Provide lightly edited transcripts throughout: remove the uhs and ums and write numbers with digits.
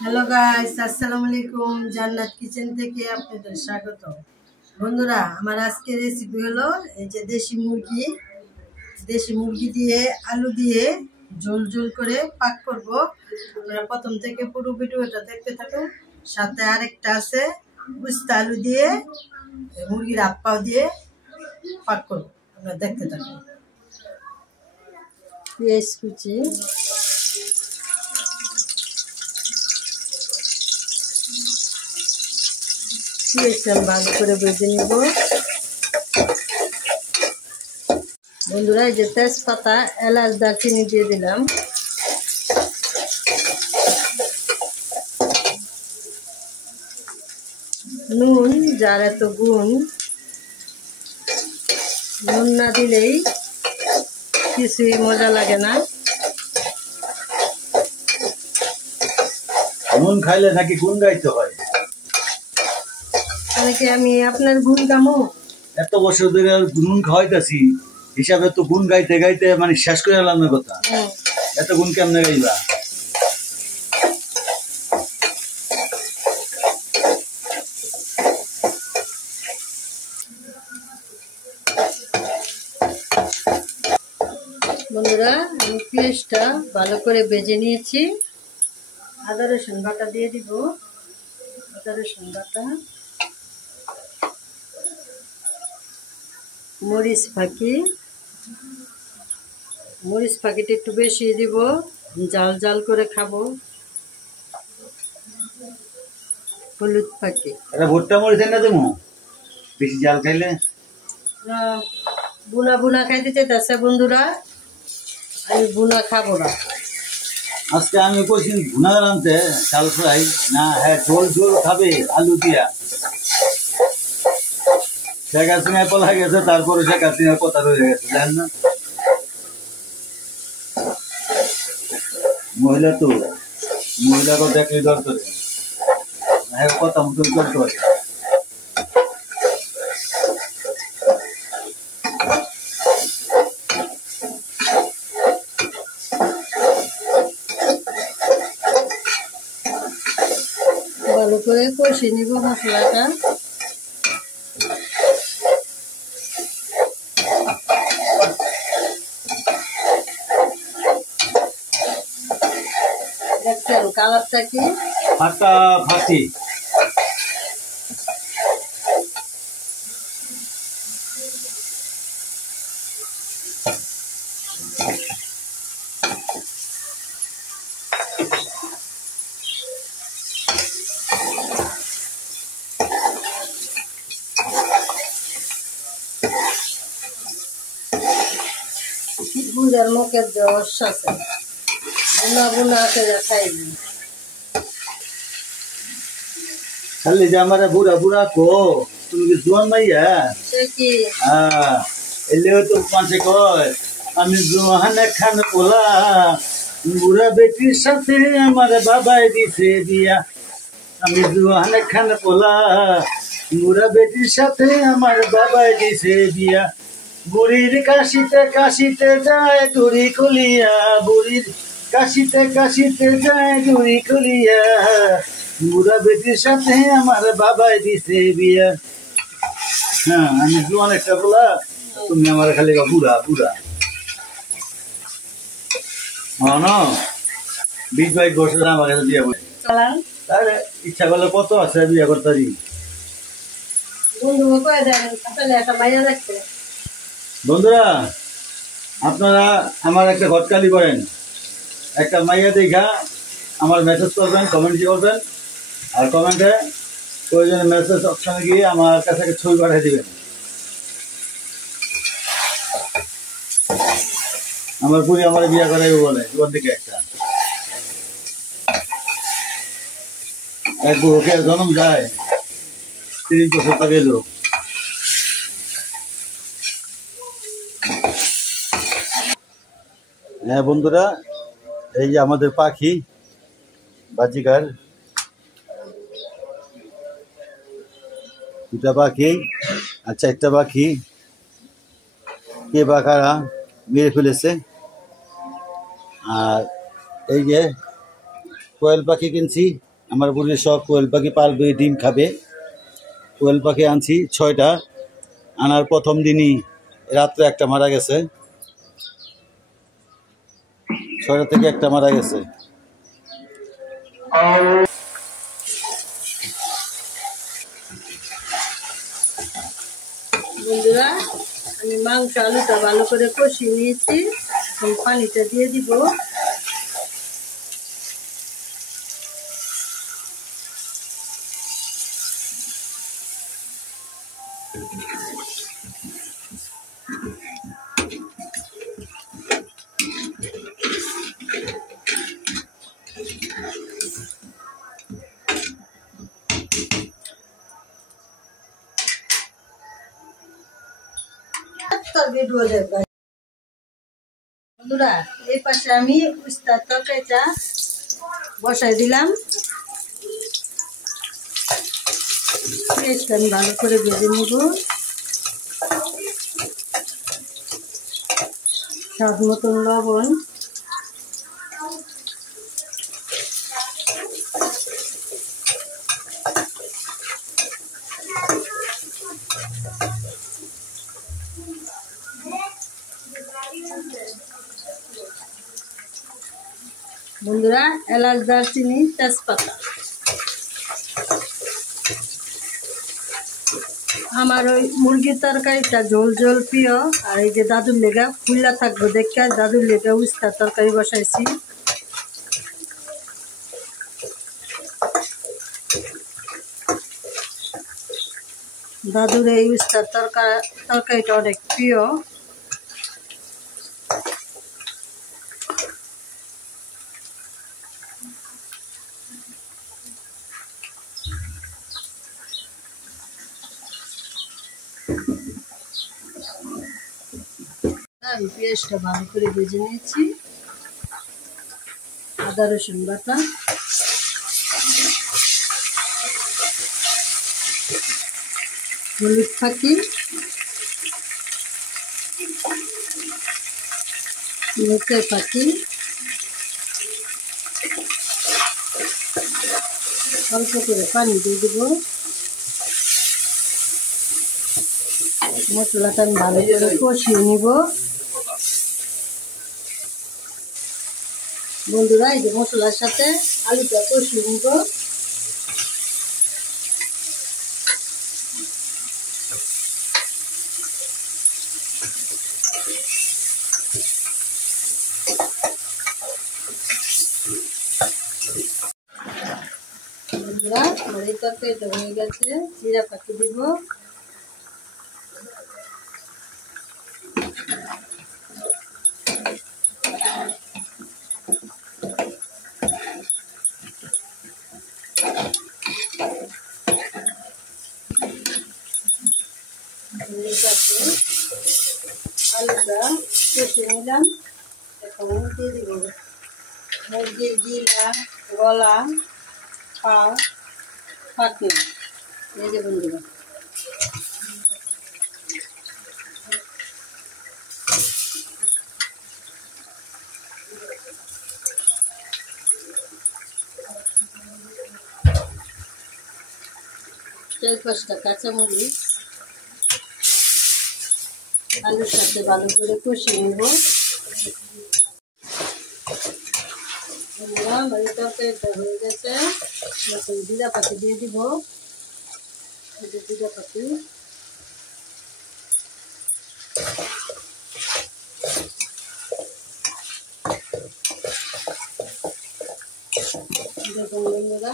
Hello guys, আসসালামু আলাইকুম। জান্নাত কিচেন থেকে আপনাদের স্বাগত। বন্ধুরা, আমার আজকের রেসিপি হলো এই যে দেশি মুরগি দিয়ে আলু দিয়ে ঝোল ঝোল করে পাক করব। আপনারা প্রথম থেকে পুরো ভিডিওটা দেখতে থাকুন। সাথে আরেকটা আছে উস্তা আলু দিয়ে মুরগির হাত পাও দিয়ে পাক করব, আপনারা দেখতে থাকুন। পেঁয়াজ কুচি, পেঁয়াজটা ভালো করে ভেজে নিব। বন্ধুরা, এই যে তেজপাতা, এলাচ, দারচিনি দিয়ে দিলাম। নুন, যার এত গুণ, নুন না দিলেই কিছুই মজা লাগে না। নুন খাইলে নাকি গুণ গাইতে হয়? অনেকে আমি আপনার গুণ গামো। এত বছর ধরে নুন খাওয়াইতেছি, হিসাবে তো গুণ গাইতে গাইতে মানে শেষ করে এলাম না কথা। এত গুণ কেমনে গাইবা? বন্ধুরা, আমি পেঁয়াজটা ভালো করে ভেজে নিয়েছি। আদা রসুন বাটা দিয়ে দিব। আদা রসুন বাটা, মরিচ ফাঁকিটা একটু বেশি দিব, জাল জাল করে খাবো। হলুদ ফাঁকি, এটা ভুট্টা মরিচ না দেবো বেশি জাল খাইলে? বুনা বুনা খাইতে চাইতেছে বন্ধুরা, আমি বুনা খাবো না। আজকে আমি কইছি ভুনা রানতে চাল ফ্রাই না, হ্যাঁ ঝোল ঝোল খাবে আলু দিয়া। শেখ হাসিনায় পলা গেছে, তারপরে শেখ হাসিনার কথা রয়ে গেছে, জানেন না? মহিলা তো মহিলাকে দেখলে দরকার, হ্যাঁ কথা মতন চলতে পারে। ভালো করে কষিয়ে নিব মশলাটা। দেখছেন কালারটা কি ফাটাফাটি। বুঝার মুখের যে অস্য আছে, বুনা বুনা আছে খাইবি। খালি যে আমার বুড়া বুড়া কো, তুমি কি জোয়ান মাইয়া? সে কি এলেও তো পাঁচে কয় আমি জোহান খান পোলা, বুড়া বেটির সাথে আমার বাবাই দিছে বিয়া। আমি জোহান খান পোলা, বুড়া বেটির সাথে আমার বাবাই দিছে বিয়া। বুড়ির কাশিতে কাশিতে যায় দড়ি খুলিয়া, বুড়ির কাশিতে কাশিতে যায় দড়ি খুলিয়া, বুড়া বেটির সাথে আমার বাবাই দিছে বিয়া। হ্যাঁ, আমি জোয়ান একটা বলা, তুমি আমার খালি বুড়া বুড়া। না 20-22 বছর আমার কাছে বিয়ে করে, তাহলে ইচ্ছা করলে কত আছে বিয়ে করতে পারি। বন্ধুরা, আপনারা আমার একটা ঘটকালি করেন, একটা মাইয়া দেখা আমার মেসেজ করবেন, কমেন্ট করবেন, আর কমেন্টে প্রয়োজনে মেসেজ অপশনে গিয়ে আমার কাছে একটা ছবি পাঠিয়ে দিবেন। আমার বুড়ি আমার বিয়ে করাইবে বলে, ওর দিকে একটা এক বুড়োকে জন্ম যায় 30 বছর তা গেল। হ্যাঁ বন্ধুরা, এই যে আমাদের পাখি বাজিকার, দুটা পাখি আর 4টা পাখি কে বা কারা মেরে ফেলেছে। আর এই যে কোয়েল পাখি কিনছি, আমার বলে সব কোয়েল পাখি পালবে, ডিম খাবে। কোয়েল পাখি আনছি 6টা, আনার প্রথম দিনই রাত্রে একটা মারা গেছে, 6টা থেকে একটা মারা গেছে। বন্ধুরা, আমি মাংস আলুটা ভালো করে কষিয়ে নিয়েছি, এখন পানিটা দিয়ে দিব। বন্ধুরা, এই পাশে আমি উস্তার তরকারিটা বসাই দিলাম। পেঁয়াজটা আমি ভালো করে ভেজে নেব। স্বাদ মতন লবণ, বন্ধুরা এলাচ, দারচিনি, তেজপাতা। আমার ওই মুরগির তরকারিটা ঝোল ঝোল প্রিয়, আর এই যে দাদুর লেগা ফুল্লা থাকবো দেখে দাদুর লেগা উস্তার তরকারি বসাইছি। দাদুর এই উস্তার তরকারিটা অনেক প্রিয়। আমি পেঁয়াজটা ভালো করে ভেজে নিয়েছি। আদা রসুন বাটা, হলুদ ফাঁকি, মরিচের ফাঁকি, অল্প করে পানি দিয়ে দেবো। মশলাটা আমি ভালো করে কষিয়ে নিব। বন্ধুরা, এই যে মশলার সাথে আলুটা কষিয়ে নিব। বন্ধুরা, আমার এই তরকারিটা হয়ে গেছে, জিরা পাতি দিব। আলুটা কষে নিলাম, এখন দিয়ে দিব মুরগির গিলা, গলা, পা, ফাঁকি। এই যে বন্ধুরা, চার পাঁচটা কাঁচামরিচ আলুর সাথে ভালো করে কষিয়ে নেব। আমার তরকারিটা হয়ে গেছে, এখন জিরা পাতি দিয়ে দিব। জিরা পাতি, দেখুন বন্ধুরা,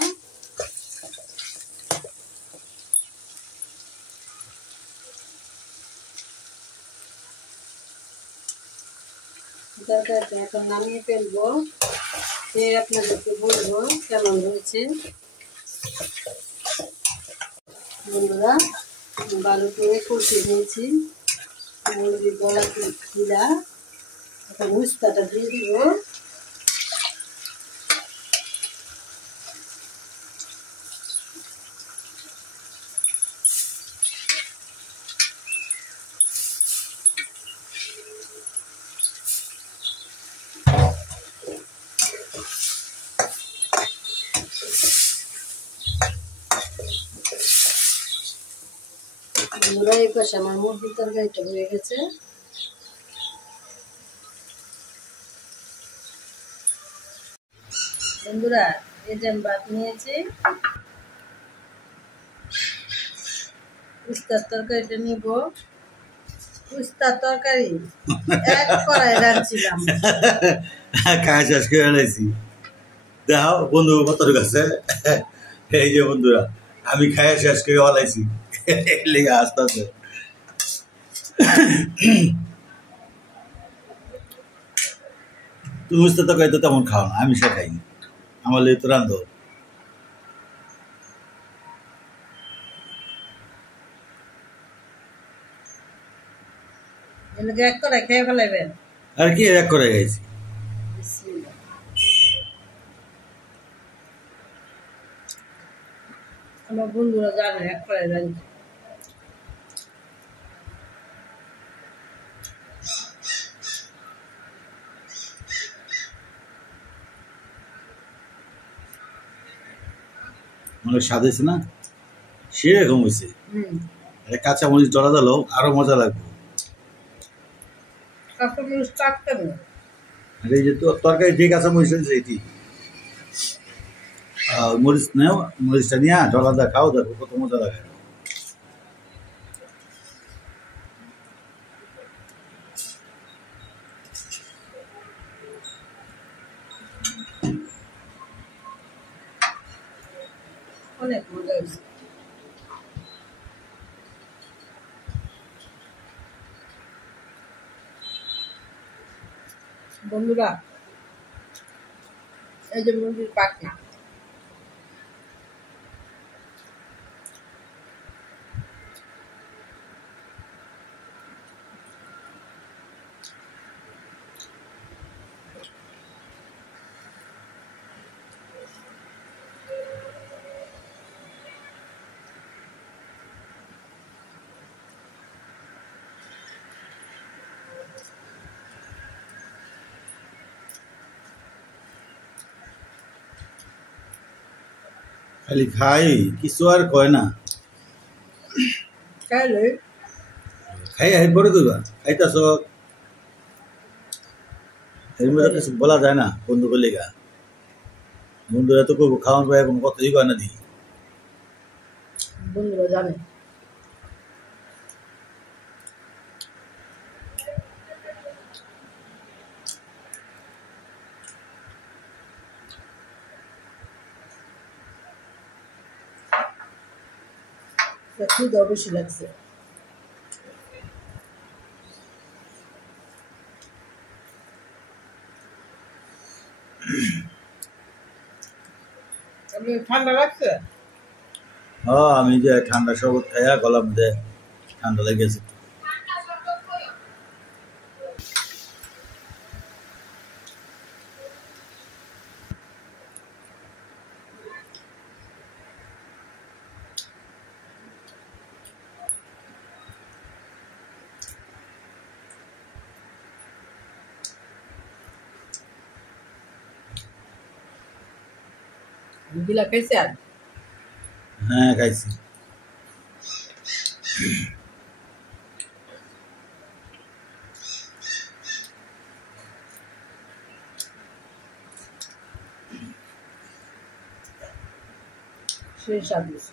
তরকারিটা এখন নামিয়ে ফেলবো। আপনাদেরকে বলবো কেমন হয়েছে। বন্ধুরা, ভালো করে কষিয়ে নিয়েছি মুরগির গলা জিরা, এখন উস্তাটা দিয়ে দিব। বন্ধুরা এই পাশে আমার মুরগির তরকারিটা হয়ে গেছে। বন্ধুরা এই যে আমি ভাত নিয়েছি, উস্তার তরকারিটা নিব। উস্তার তরকারি এক কড়াই রাঁধছিলাম। খাওয়া শেষ করে আনাইছি। দেখো বন্ধু কত কাছে এই যে বন্ধুরা আমি খাওয়া শেষ করে আনাইছি লেগে আস্তে আস্তে। তুমি উস্তার তরকারি তো তেমন খাও না, আমি সে খাইনি, আমার লেগে তো রান্ধো। এক কড়াই খেয়ে ফেলাইবেন। আর কি এক করে গেছি। আমার বন্ধুরা জানে এক কড়াই রাঁধতে। অনেক স্বাদ হয়েছে না, সেরকম হয়েছে। কাঁচা মরিচ ডলা দিলেও আরো মজা লাগবে। আর এই যে তরকারি যে কাঁচা মরিচ হয়েছে এটি মরিচ নেও, মরিচটা নিয়ে ডলা দা খাও, দেখো কত মজা লাগে। অনেক মজা হয়েছে। বন্ধুরা এই যে মুরগির পাখনা, খালি খাই, কিছু আর কয় না। খাইলে খাই পরে কইবা খাইতাছ, এর মধ্যে কিছু বলা যায় না। বন্ধু বলে গা বন্ধুরা তো করবো খাওয়ান পায় কোনো কথাই কয় না দিই। বন্ধুরা জানে। খুব অবশ্যই লাগছে। ঠান্ডা লাগছে? হ্যাঁ আমি যে ঠান্ডা শরবত খাইয়া গলার মধ্যে ঠান্ডা লেগেছে। বিলা খাইছে আর? হ্যাঁ খাইছি। সেই স্বাদ হয়েছে।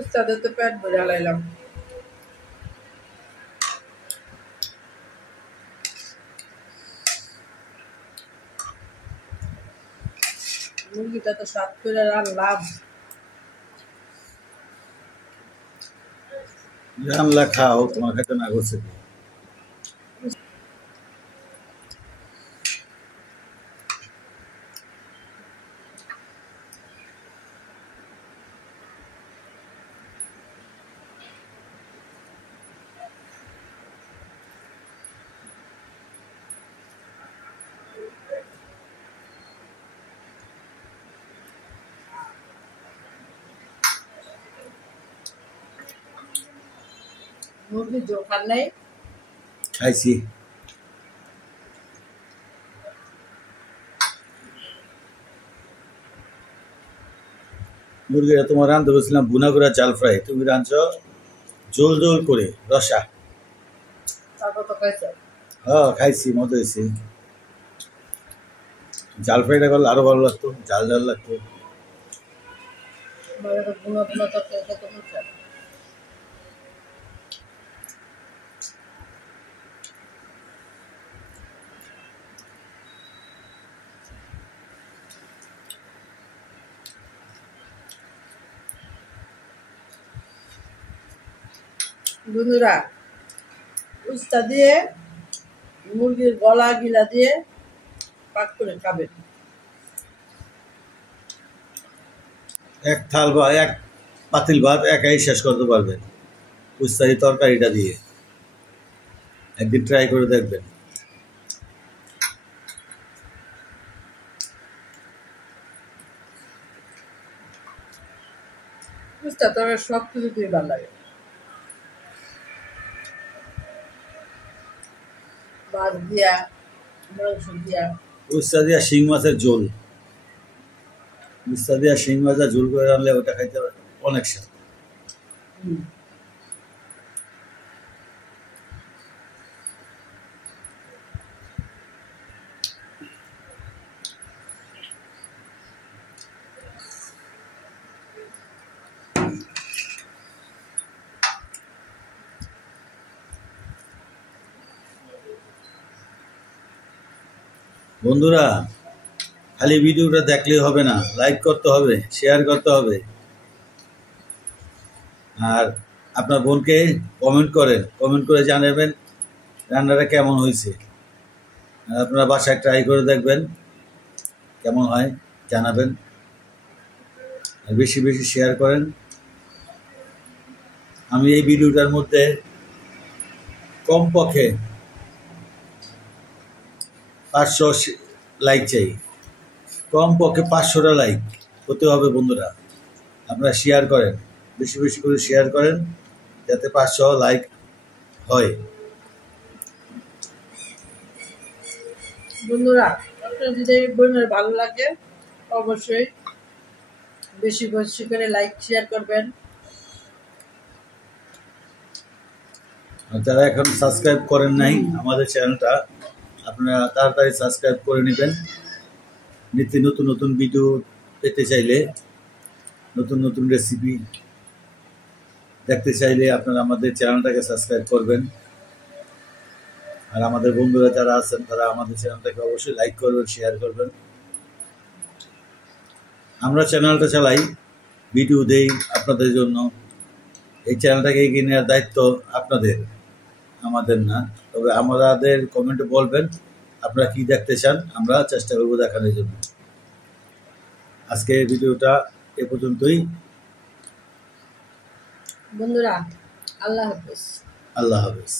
উস্তাদের তো পেট ভরে হালাইলাম। মুরগিটা তো স্বাদ করে রান্নাম। রান্না খাও, তোমার খাইতে না করছে। মুরগির ঝোল খান নাই? খাইছি। মুরগিটা তোমার রান্ধতে বলছিলাম ভুনা করে চাল ফ্রাই, তুমি রাঁধছ জোল জোল করে রসা। তারপর তো খাইছো। হ্যাঁ খাইছি, মজা হয়েছে। জাল ফ্রাইটা করলে আরো ভালো লাগতো, জাল জাল লাগতো। আমার তো বুনা বুনা তরকারি খেতে মন চায়। বন্ধুরা, উস্তা দিয়ে মুরগির গলা গিলা দিয়ে পাক করে খাবেন। এক থাল বা এক পাতিল ভাত একাই শেষ করতে পারবেন উস্তারি তরকারিটা দিয়ে। একদিন ট্রাই করে দেখবেন। উস্তা তরকারি সব কিছু দিয়ে ভালো লাগে। মাছ দিয়া, মাংস দিয়া। উস্তা দিয়া শিং মাছের ঝোল, উস্তা দিয়া শিং মাছের ঝোল করে রাখলে ওটা খাইতে অনেক স্বাদ। হুম। বন্ধুরা, খালি ভিডিওটা দেখলেই হবে না, লাইক করতে হবে, শেয়ার করতে হবে। আর আপনার বোনকে কমেন্ট করেন, কমেন্ট করে জানাবেন রান্নাটা কেমন হয়েছে। আর আপনারা বাসায় ট্রাই করে দেখবেন কেমন হয়, জানাবেন। আর বেশি বেশি শেয়ার করেন। আমি এই ভিডিওটার মধ্যে কমপক্ষে 500 লাইক চাই, কমপক্ষে 500টা লাইক হতে হবে বন্ধুরা। আপনারা শেয়ার করেন, বেশি বেশি করে শেয়ার করেন যাতে 500 লাইক হয়। বন্ধুরা, আপনার যদি এই বোনের ভালো লাগে অবশ্যই বেশি বেশি করে লাইক শেয়ার করবেন। আর যারা এখন সাবস্ক্রাইব করেন নাই আমাদের চ্যানেলটা, আপনারা তাড়াতাড়ি সাবস্ক্রাইব করে নেবেন। নিত্য নতুন নতুন ভিডিও পেতে চাইলে, নতুন নতুন রেসিপি দেখতে চাইলে আপনারা আমাদের চ্যানেলটাকে সাবস্ক্রাইব করবেন। আর আমাদের বন্ধুরা যারা আছেন তারা আমাদের চ্যানেলটাকে অবশ্যই লাইক করবেন, শেয়ার করবেন। আমরা চ্যানেলটা চালাই, ভিডিও দেই আপনাদের জন্য। এই চ্যানেলটাকে এগিয়ে নেওয়ার দায়িত্ব আপনাদের, আমাদের না। তবে আমাদের কমেন্টে বলবেন আপনারা কি দেখতে চান, আমরা চেষ্টা করবো দেখানোর জন্য। আজকে ভিডিওটা এ পর্যন্তই। বন্ধুরা, আল্লাহ হাফেজ। আল্লাহ হাফেজ।